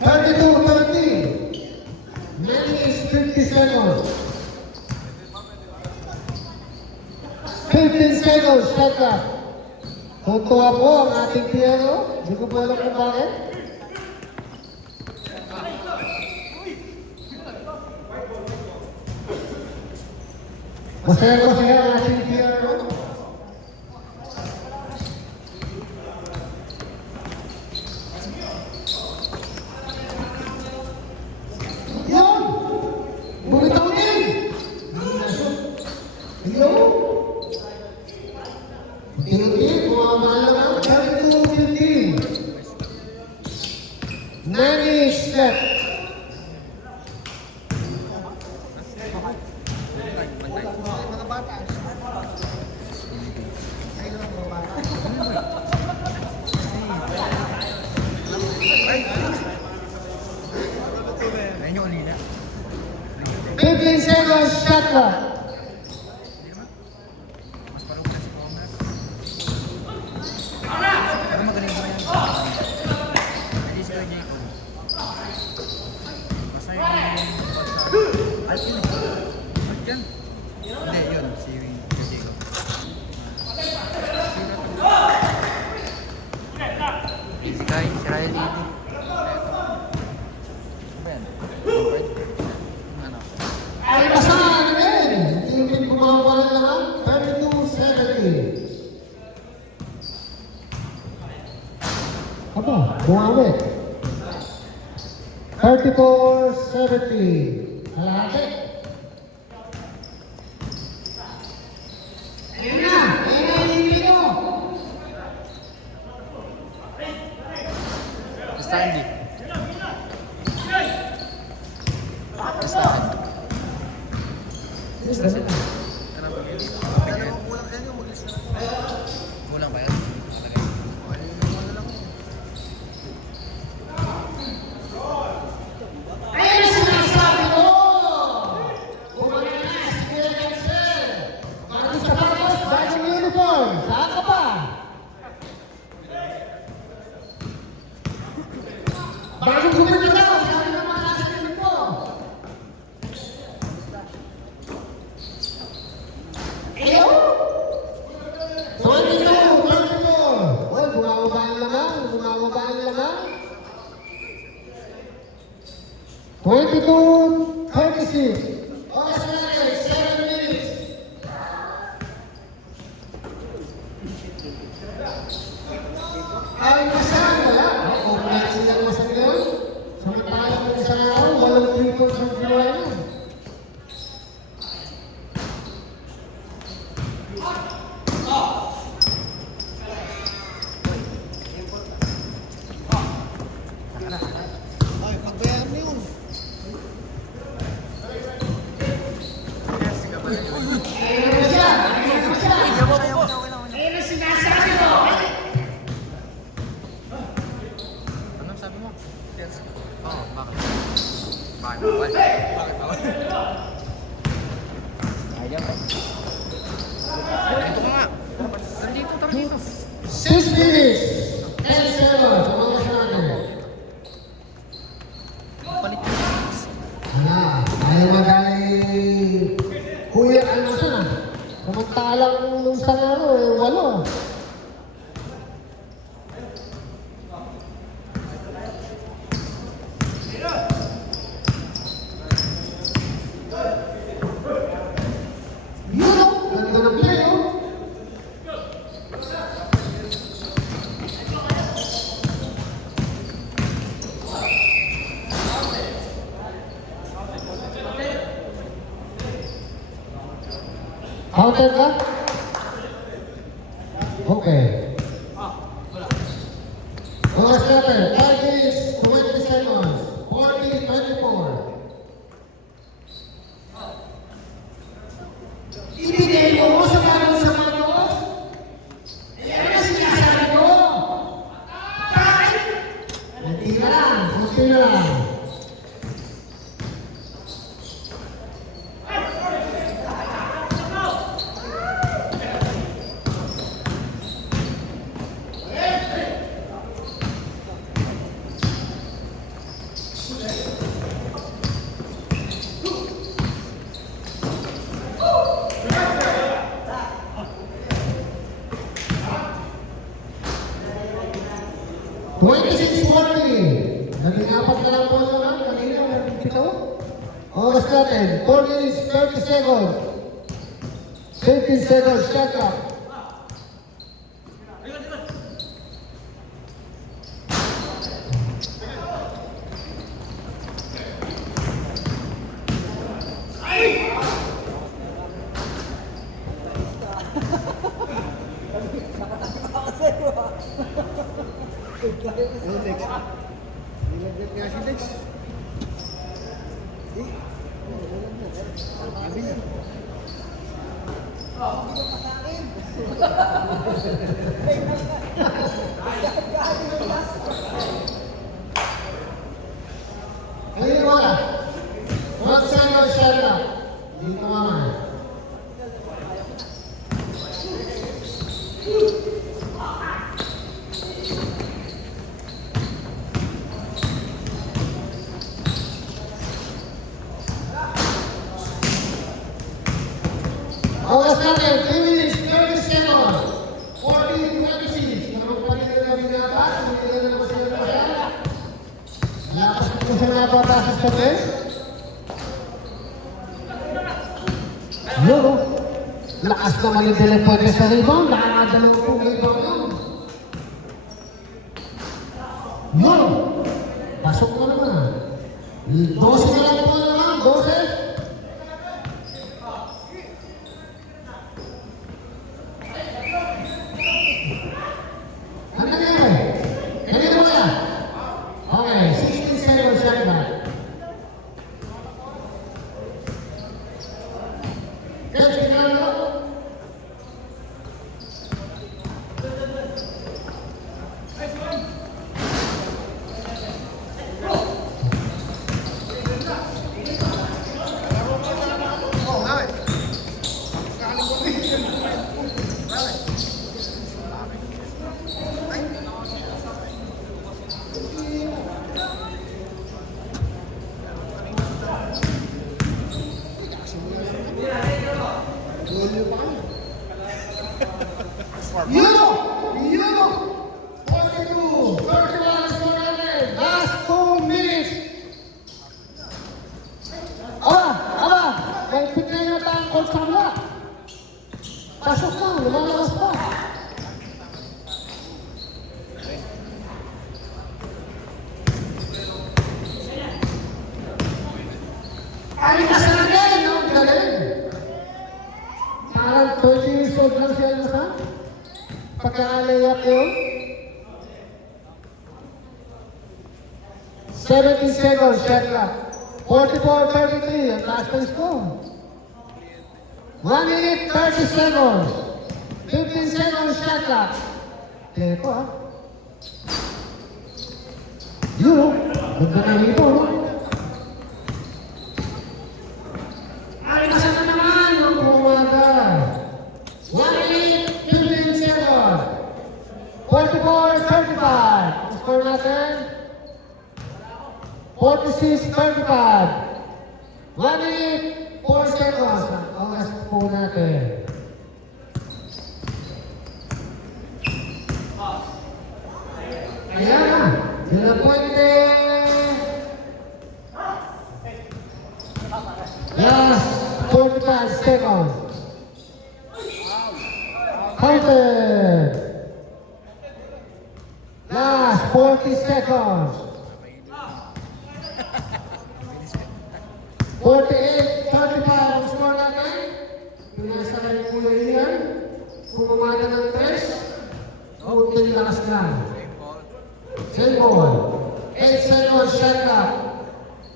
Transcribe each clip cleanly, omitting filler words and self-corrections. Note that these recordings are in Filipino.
32-30. Minutes 50 seconds. 15 seconds, shot clock. Tuntua po ang ating Piero. Hindi ko po alam kung bakit. Masaya ang ating Piero. Yun! Bumitaw din! Yun! Tinutip, bumamala ka. 32-15. 9 step. Fifteen seconds, shot clock. Ay, basahan rin! Hindi kumawala naman. 32-70. Aba, bumawit. 34-70. Kalahati. Ayun na! Ayun na yung video! Basta hindi. Basta hindi. Yes, ganun. Kulang ba yan? Ayun na sinasabi ko! Bumalik na si Kuya Gansel! Bagong sapatos, bagong uniform! Saan ka pa? Bagong gumanda daw! Sabi naman nasa tingin ko! Ayun! 22! 24! Uy, bumababaan naman! Bumababaan naman! 22-36. Oras na natin, 7 minutes. Ay, masang wala. Complete silang masang yun. Samantalang kung isang araw, walang 3 points ng ginawa yun. Ay, pagbayaran mo yun. Ayun na siya! Ayun na siya! Ayun na sinasabi ko! Anong sabi mo? Yes. Oo, bakit? Bakit bawal? Bakit bawal? Ayaw ba? Dito ka nga. Nandito, tara dito. 6 minutes! 10 seconds! Ang mga natin. Palit mo. Ayaw magaling Kuya Almasan ah. Samantalang nung isang araw eh, 8. Yun oh! Ganda ng play oh! Counter ka? Okay. Oras natin, 5 minutes, 20 seconds, 40-24. Ibigay mo sa bagong sapatos? Ayan na sinasabi ko! Kahit! Kunti na lang, kunti na lang. natin. 4 minutes, 30 seconds. 15 seconds, shot clock. Ayun mo ka. 1 second, shot clock. Dito naman. Oras natin, 3 minutes, 30 seconds. 14:26. Naman pa rin na binabas. Hindi na naman sila pasal. Lakas ko siya napapasok sa press. Yun. Lakas naman yung telepote sa rebound. Nakakadalaw po rebound yun. Yun. Pasok na naman. 12 na lang po naman. 12. Ano nangyari? Ganito mo na. Okay, 16 seconds shot clock. Catch me now. You! 42, 31 is more than last 2 minutes. Aba! May pick na yata ang coach sa mula. Pasok na, lumalabas pa. Ay, kasalagay, no? Galing. Parang 20 years old lang siya nasa. Pagka-layup yun. 17 seconds, shot clock. 44-33, ang last time score. 1 minute, 30 seconds. 15 seconds, shot clock. Teko, ha? Yun, ganda na rito. Ay, kasama naman yung pumaga. 1 minute, 15 seconds. 44-35. Score natin. 46-35. 1 minute, 4 seconds. Ang oras po natin. Ayan. Sila pwede. Last 45 seconds. Counted. Last 40 seconds. 48-35 ang score natin. Pinasa na yung kuya yan. Kung umaga ng 3, kunting lakas lang. Same ball. 8 seconds shot clock.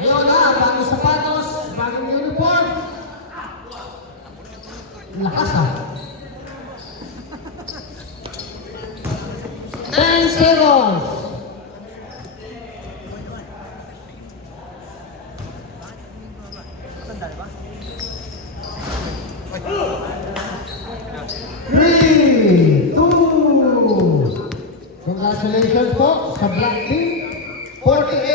Ayun na, bagong sapatos, bagong uniform. Lakas ha. 10 seconds. Three, two. Congratulations po sa Black Team. 48